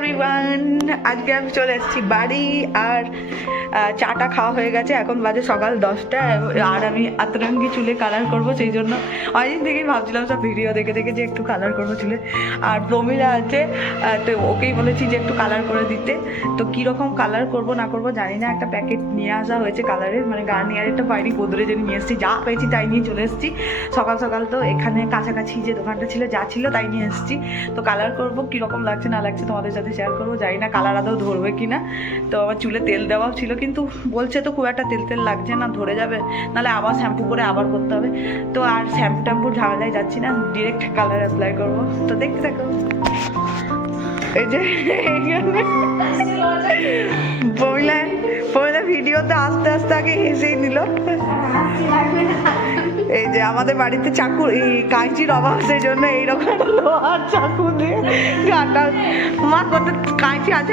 Everyone আজকে আমি চলে এসেছি বাড়ি আর চাটা খাওয়া হয়ে গেছে। এখন বাজে সকাল দশটা আর আমি আতরঙ্গি চুলে কালার করব, সেই জন্য অনেকদিন থেকেই ভাবছিলাম সব ভিডিও দেখে দেখে যে একটু কালার করব চুলে। আর প্রমিলা আছে তো ওকেই বলেছি যে একটু কালার করে দিতে। তো কীরকম কালার করব না করব জানি না, একটা প্যাকেট নিয়ে আসা হয়েছে কালারের মানে গার্নিয়ারেরটা পাইনি যে নিয়ে এসেছি। যা পেয়েছি তাই নিয়ে চলে এসেছি। সকাল সকাল তো এখানে কাছাকাছি যে দোকানটা ছিল, যা ছিল তাই নিয়ে এসেছি। তো কালার করব, কীরকম লাগছে না লাগছে তোমাদের সাথে শেয়ার করব, জানি না কালার আদৌ ধরবে কি না তো আমার চুলে তেল দেওয়াও ছিল, কিন্তু বলছে তো খুব একটা তেল তেল লাগছে না, ধরে যাবে। নাহলে আবার শ্যাম্পু করে আবার করতে হবে। তো আর শ্যাম্পু ট্যাম্পু ঝামেলায় যাচ্ছি না ডিরেক্ট কালার অ্যাপ্লাই করব। তো দেখতে থাকো। এই যে পয়লা পয়লা ভিডিওতে আস্তে আস্তে আগে হেসেই নিল। এই যে আমাদের বাড়িতে চাকু এই কাঁচির অভাব সেই জন্য এইরকম লোহার চাকু দিয়ে কাটা মা কত কাঁচি আছে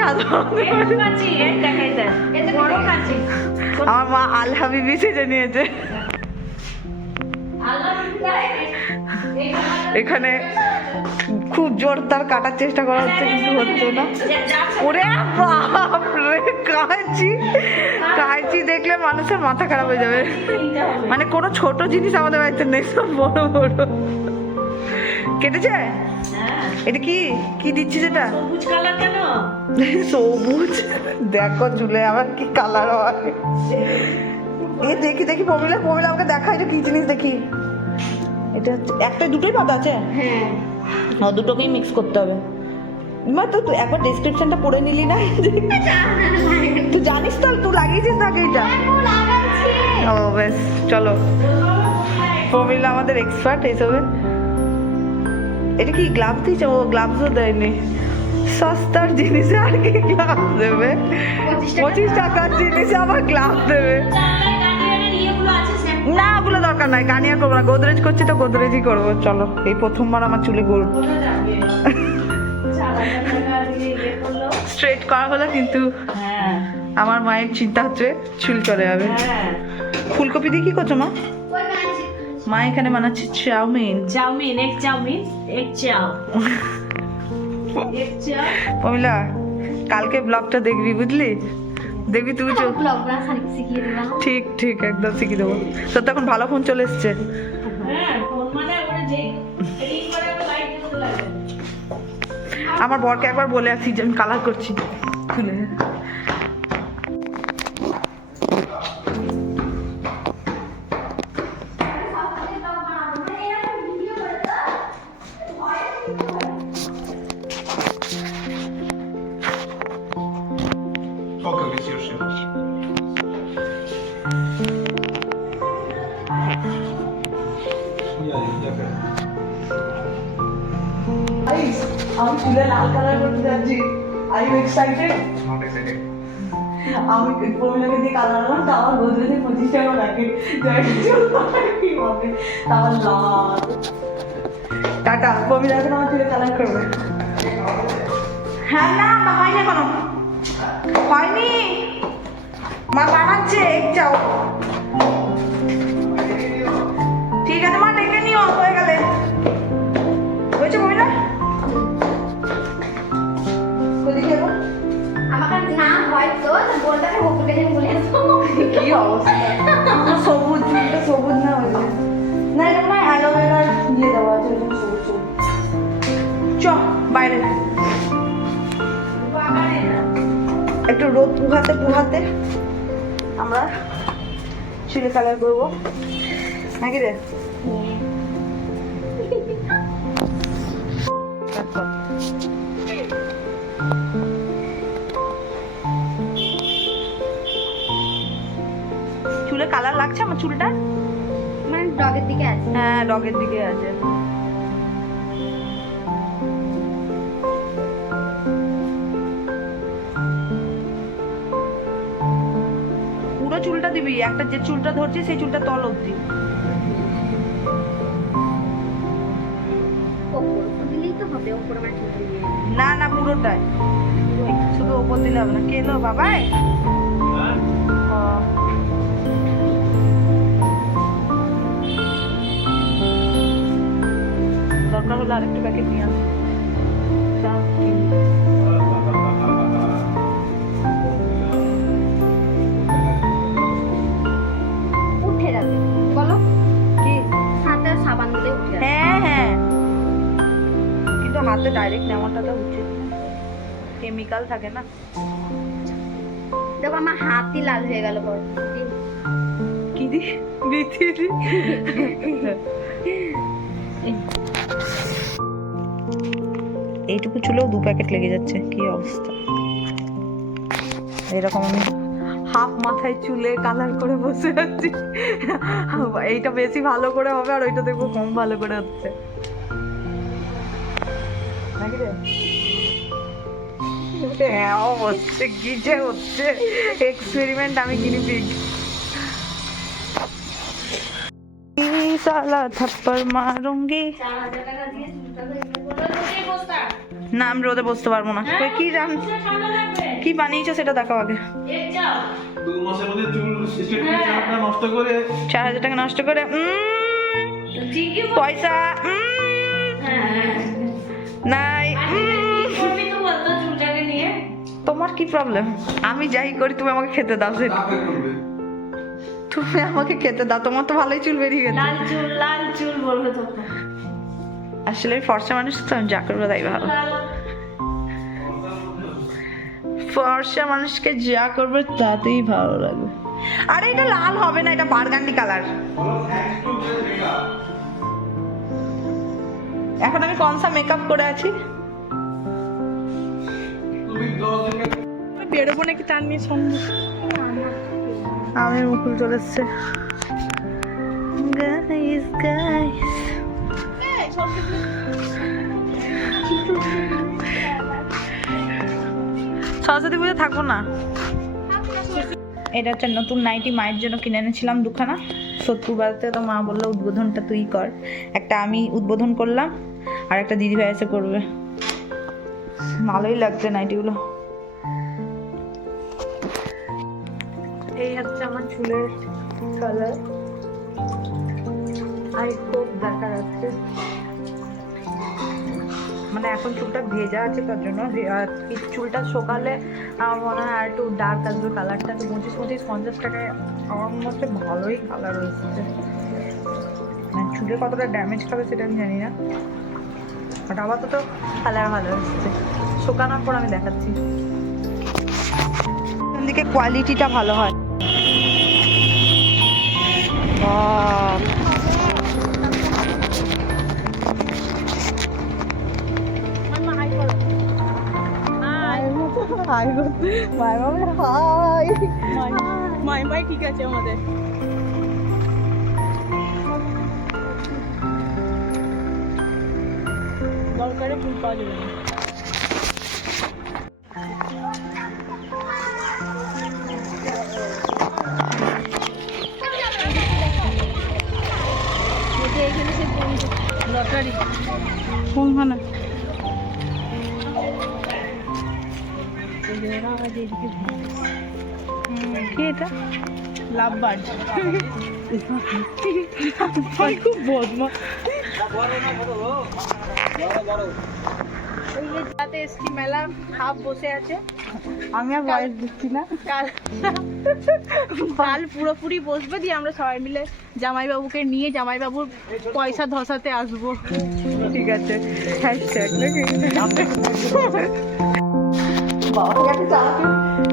আমার মা আল হাবিবি সেজে নিয়েছে। এখানে খুব জোর তার কাটার চেষ্টা করা হচ্ছে কিন্তু হচ্ছে না। ওরে বাপরে কাঁচি। কাঁচি দেখলে মানুষের মাথা খারাপ হয়ে যাবে। মানে কোনো ছোট জিনিস আমাদের বাড়িতে নেই সব বড় বড়। কেটেছে? এটা কি? কি দিচ্ছি যেটা সবুজ কালার কেন? সবুজ? দেখো চুলে আমার কি কালার হয়। এ দেখি দেখি পমিলা পমিলা আমাকে দেখা এটা কি জিনিস দেখি। এটা হচ্ছে একটা দুটোই পাতা আছে? হ্যাঁ। দুটোকেই মিক্স করতে হবে। মা তো তুই একবার ডেসক্রিপশনটা পড়ে নিলি না? তুই জানিস তো তুই লাগিয়েছিস নাকি এটা? ও বেশ চলো। প্রমিলা আমাদের এক্সপার্ট এইসবে এটা কি গ্লাভস দিয়েছে? ও গ্লাভসও দেয়নি। সস্তার জিনিসে আর কি গ্লাভস দেবে? পঁচিশ টাকার জিনিসে আবার গ্লাভস দেবে। দরকার নাই গানিয়ার করব না গোদরেজ করছি তো গোদরেজই করব চলো এই প্রথমবার আমার চুলে গোল। স্ট্রেট করা হলো কিন্তু আমার মায়ের চিন্তা হচ্ছে চুল চলে যাবে। ফুলকপি দিয়ে কি করছ মা? মা এখানে বানাচ্ছে চাউমিন। চাউমিন এক চাউমিন এক চাও পমিলা কালকে ব্লগটা দেখবি বুঝলি? দেখবি তুই চল ঠিক ঠিক, একদম শিখিয়ে দেবো। তোর তো এখন ভালো ফোন চলে এসছে। আমার বরকে একবার বলে আসি যে আমি কালার করছি। খুলে আমি চুলে লাল কালার করতে যাচ্ছি। আর ইউ এক্সাইটেড Not আমি প্রমিলাকে দিয়ে কালার আনলাম তা আমার গোদরেজে পঁচিশ টাকা লাগে। কি হবে? তারপর লাল টাটা প্রমিলা এখন আমার চুলে কালার করবে। হ্যাঁ না হয়নি এখনও। হয়নি। মা বানাচ্ছে এক চাও কি অবস্থা সবুজ চুলটা সবুজ না হয়ে যায় না এরকম না অ্যালোভেরার ইয়ে দেওয়া আছে ওই জন্য চ বাইরে। একটু রোদ পুহাতে পুহাতে আমরা চুলে কালার করব নাকি রে কালার লাগছে আমার চুলটা মানে ডগের দিকে আছে। হ্যাঁ ডগের দিকে আছে। পুরো চুলটা দিবি একটা যে চুলটা ধরছি সেই চুলটা তল অব্দি দিয়ে না না পুরোটাই। শুধু ওপর দিলে হবে না। কে এলো বাবাই? দরকার হলে আরেকটা প্যাকেট নিয়ে আসব উঠে কি? হাতে হ্যাঁ হ্যাঁ। কিন্তু হাতে ডাইরেক্ট নেওয়াটা তো উচিত কেমিক্যাল থাকে না। দেখো আমার হাতই লাল হয়ে গেল বড় কি দি দি এইটুকু চুলেও দু প্যাকেট লেগে যাচ্ছে, কি অবস্থা? এরকম আমি হাফ মাথায় চুলে কালার করে বসে আছি। এইটা বেশি ভালো করে হবে আর ওইটা দেখব কম ভালো করে হচ্ছে। হ্যাঁ হচ্ছে কি যে হচ্ছে। এক্সপেরিমেন্ট আমি পিগ साला थप्पड़ मारूंगी চার হাজার টাকা দিয়ে চুলটা তো এমনি করলে রোদেই বসতা। না আমি রোদে বসতে পারবো না হ্যাঁ, কই কি জান চুলে ঠান্ডা লাগবে। কি বানিয়েছো সেটা দেখাও আগে এই যাও। দু মাসের মধ্যে চুল স্ট্রেট হ্যাঁ। চাপটা নষ্ট করে চার হাজার টাকা নষ্ট করে উম, তো ঠিকই বল- পয়সা উম, হ্যাঁ, হ্যাঁ। নাই আর উম। কি করবি তো বলতো চুলটাকে নিয়ে? তোমার কি প্রবলেম আমি যাই করি তুমি আমাকে খেতে দাও সেটা কাকে করবে তুমি আমাকে খেতে দাও তোমার তো ভালোই চুল বেরিয়ে গেছে। লাল চুল লাল চুল বলবে তখন আসলে ফর্সা মানুষ তো আমি যা করব তাই ভালো। ফর্সা মানুষকে যা করবে তাতেই ভালো লাগবে। আরে এটা লাল হবে না এটা বারগান্ডি কালার। এখন আমি কনসা মেকআপ করে আছি? বেরোবো নাকি তার নিয়ে সন্ধ্যে? আমি মুকুল চলে গাইস গাইস সরস্বতী পুজো থাকব না। এটা হচ্ছে নতুন নাইটি মায়ের জন্য কিনে এনেছিলাম দুখানা। সত্যুর বাড়িতে তো মা বলল, উদ্বোধনটা তুই কর। একটা আমি উদ্বোধন করলাম, আর একটা দিদি ভাই এসে করবে। ভালোই লাগছে নাইটিগুলো। হচ্ছে আমার চুলের কালার আই খুব দেখা যাচ্ছে মানে এখন চুলটা ভেজা আছে তার জন্য। চুলটা সকালে আমার মনে হয় আর একটু ডার্ক আসবে কালারটা তো পঁচিশ পঁচিশ, পঞ্চাশ টাকায় আমার মনে হচ্ছে ভালোই কালার হচ্ছে মানে চুলে কতটা ড্যামেজ খাবে সেটা আমি জানি না। বাট আপাতত কালার ভালো হচ্ছে শুকানোর পর আমি দেখাচ্ছি। দিকে কোয়ালিটিটা ভালো হয়? হাই মাই মামা হাই মাই মাই ঠিক আছে আমাদের। দরকারে ফুল পাওয়া যাবে না। কোনখানে কি এটা? লাভ বার্ড খুব বদমা যে এসছি মেলা হাফ বসে আছে। আমি আর ভয়েস দিচ্ছি না। কাল কাল পুরোপুরি বসবে দিয়ে আমরা সবাই মিলে জামাইবাবুকে নিয়ে জামাইবাবুর পয়সা ধসাতে আসব। ঠিক আছে। হ্যাশট্যাগ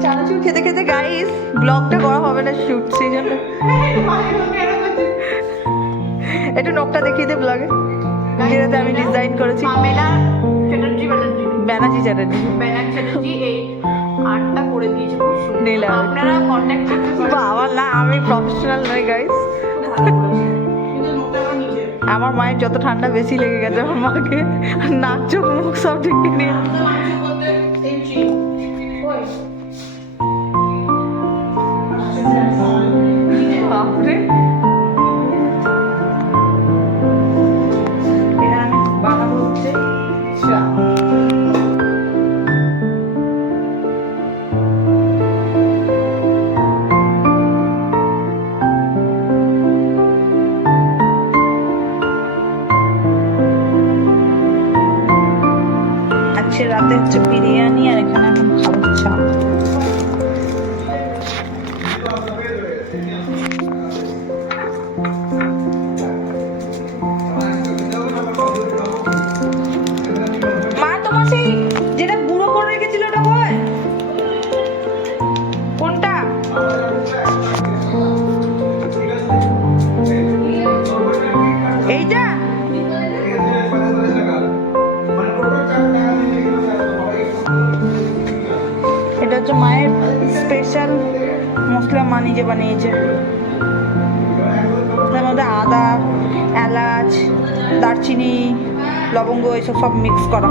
চানাচুর খেতে খেতে গাইস ব্লগটা করা হবে না শুট সেই জন্য একটু নখটা দেখিয়ে দে ব্লগে যেটাতে আমি ডিজাইন করেছি। ব্যানার্জি চ্যাটার্জি। ব্যানার্জি চ্যাটার্জি এই আর্টটা করে দিয়েছে নিলাম আপনারা কন্ট্যাক্ট করতে বাবা না আমি প্রফেশনাল নই গাইস আমার আমার মায়ের যত ঠান্ডা বেশি লেগে গেছে আমার মাকে নাক চোখ মুখ সব ঢেকে নিয়ে। রাতে হচ্ছে বিরিয়ানি আর এখানে এখন খাব চা। মশলা মা নিজে বানিয়েছে। তার মধ্যে আদা এলাচ দারচিনি লবঙ্গ এসব সব মিক্স করা।